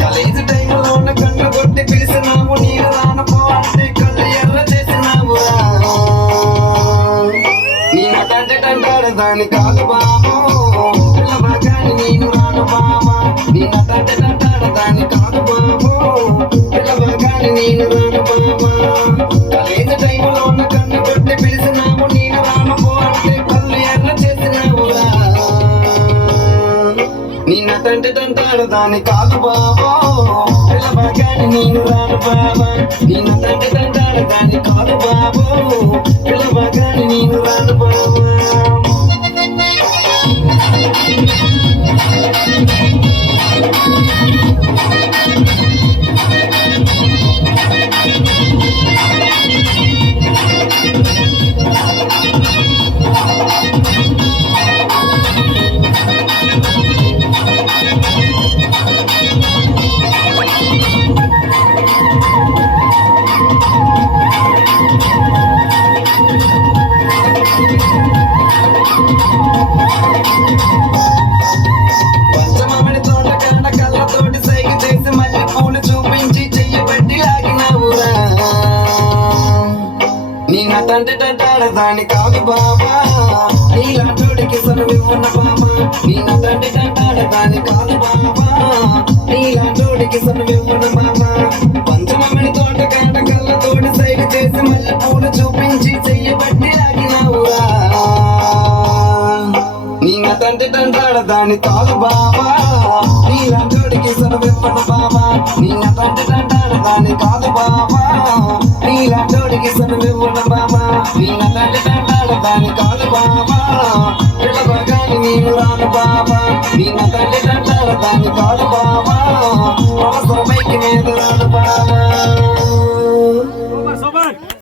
College టైంలో ఉన్న కన్ను కొట్టి పిలిచినావు, నేను రానపో అంటే కళ్ళు ఎర్ర చేసినావురా. నీ నటంటే తంటాడు దాని కాదు బాబు, పిల్లవగాని నేను రాను బాబా. నీ నటంటే తంటాడు దాని కాదు బాబు, పిల్లవగాని నేను రాను బాబా. కాలేజీ టైంలో ఉన్న కన్ను కొట్టి పిలిచినావు, నేను రానపో అంటే కళ్ళు ఎర్ర చేసినావురా. నీ నటంటే తంటాడు దాని కాదు బాబా, పిల్లవగాని నేను రాను బాబా. నీ నటంటే తంటాడు దాని కాదు బాబు, పిల్లవగాని నేను రాను బాబా. పంచమామిడి తోట కాడ కళ్ళతోటి సైగ చేసి మళ్ళీ పూలు చూపించి చెయ్యబట్టి లాగినావురా. నీ నటంటే తంటాడు దాని కాదు బాబా, నీలాంటోడికి సనువివ్వన బాబా. నీ నటంటే తంటాడు దాని కాదు బాబా, నీలాంటోడికి సనువివ్వన బాబా. పంచమామిడి తోట కాడ కళ్ళతోటి సైగ చేసి మళ్ళీ పూలు చూపించి చెయ్యబట్టి లాగినావురా. నీ నటంటే తంటాడు దాని కాదు బాబా, నీలాంటోడికి సనువివ్వన బాబా. నీ నటంటే తంటాడు దాని కాదు బాబా, నీలాంటోడికి సనువివ్వన బాబా. నీ నటంటే తంటాడు దాని కాదు బాబా, పిల్లవగాని నేను రాను బాబా. నీ నటంటే తంటాడు దాని కాదు